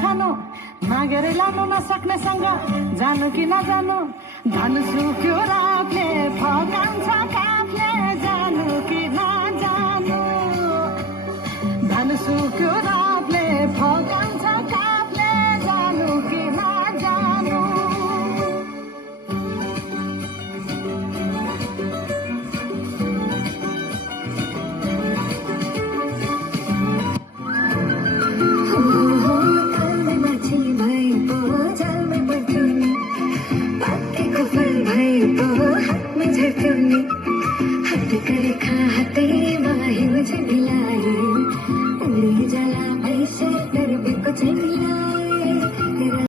खानु मागेर लानु नसक्नेसँग जानु कि नजानु धन सुक्यो रातले फकाउँछ काफले जानु कि नजानु धन सुक्यो रातले फकाउँछ काफले जानु कि नजानु हातैमा हिउँ झिमिलाई उडी जाला पैसे डरबेको छैन